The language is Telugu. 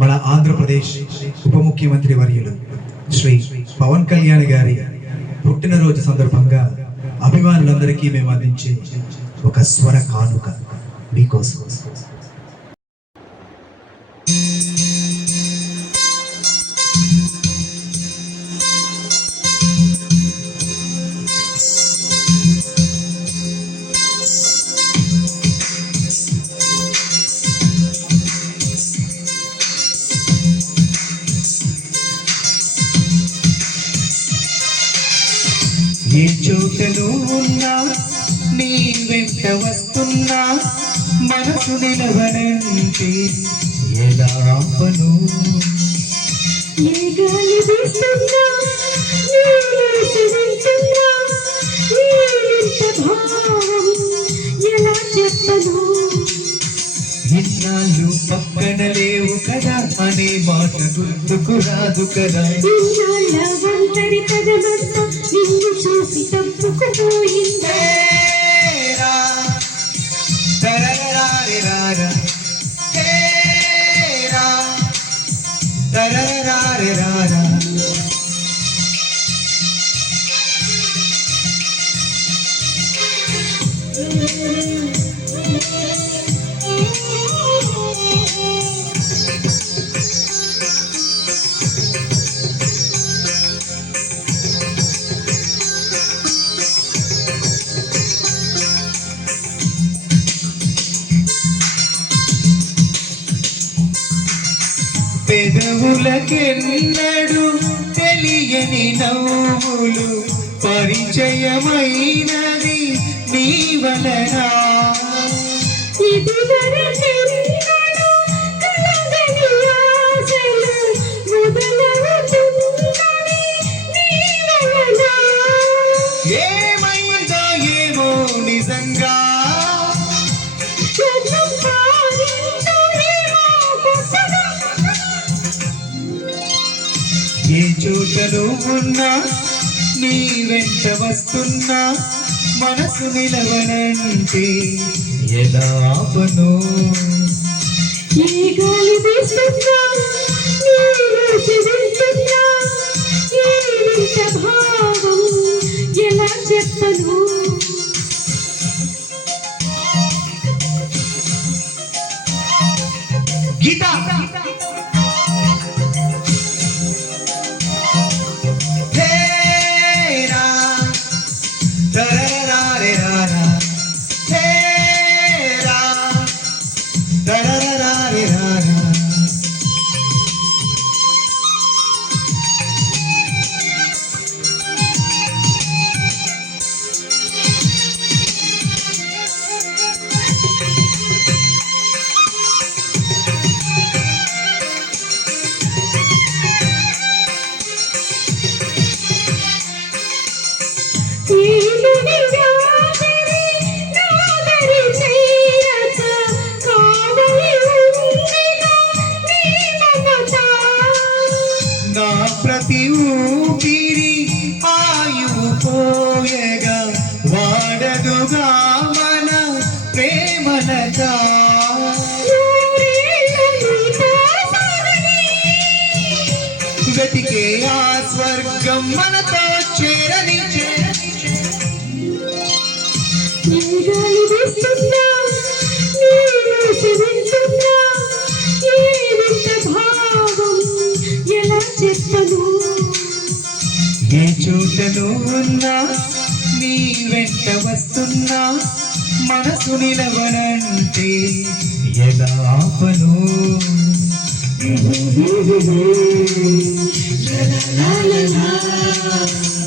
మన ఆంధ్రప్రదేశ్ ఉప ముఖ్యమంత్రి వర్యులు శ్రీ పవన్ కళ్యాణ్ గారి పుట్టినరోజు సందర్భంగా అభిమానులందరికీ మేము అందించే ఒక స్వర కానుక మీకోసం. ఏ చోటలో ఉన్నా నీ వెంట వస్తున్నా మనసు నిలవనంటే ఎలా ఆపను. ఏ గాలి వీస్తున్నా భావం ఎలా చెప్పను. ఇన్నాళ్ళు పక్కన లేవు కదా అనే మాట గుర్తుకు రాదు కదా. ఇన్నాళ్ళ ఒంటరి కథమంతా నిన్ను చూసి తప్పుకుపోయిందా. పెదవులకెన్నడు తెలియని నవ్వులు పరిచయమైనది నీ వలన. ఏమైందో ఏమో నిజంగా ఏ చోటలో ఉన్నా నీ వెంట వస్తున్నా మనసు నిలవనంటే ఎలా ఆపను. ఏ గాలి వీస్తున్నా భావం ఎలా చెప్పను. గీతా నా ప్రతి ఊపిరి ఆయువు పోయగా వాడదుగా మన ప్రేమలత. వెతికే ఆ స్వర్గం మనతో చేరని. ఏ చోటలో ఉన్నా నీ వెంట వస్తున్నా మనసు నిలవనంటే ఎలా ఆపను. la la la la la